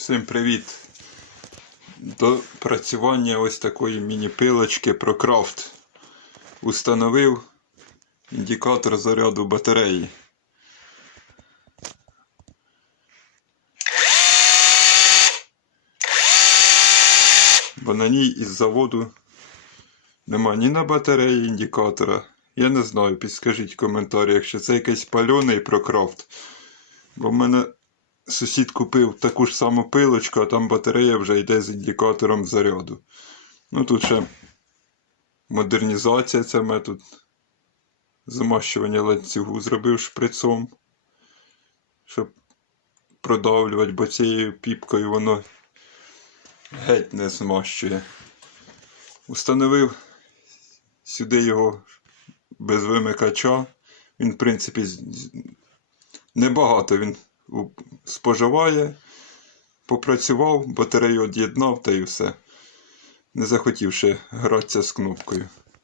Всім привіт! До працювання ось такої міні-пилочки ProCraft установив індикатор заряду батареї. Бо на ній із заводу нема ні на батареї індикатора. Я не знаю, підскажіть в коментарях, що це якийсь пальоний ProCraft. Бо в мене сусід купив таку ж саму пилочку, а там батарея вже йде з індикатором заряду. Ну тут ще модернізація це метод замащування ланцюгу зробив шприцом, щоб продавлювати, бо цією піпкою воно геть не змащує. Установив сюди його без вимикача. Він, в принципі, небагато він споживає, попрацював, батарею од'єднав та й все. Не захотівши гратися з кнопкою.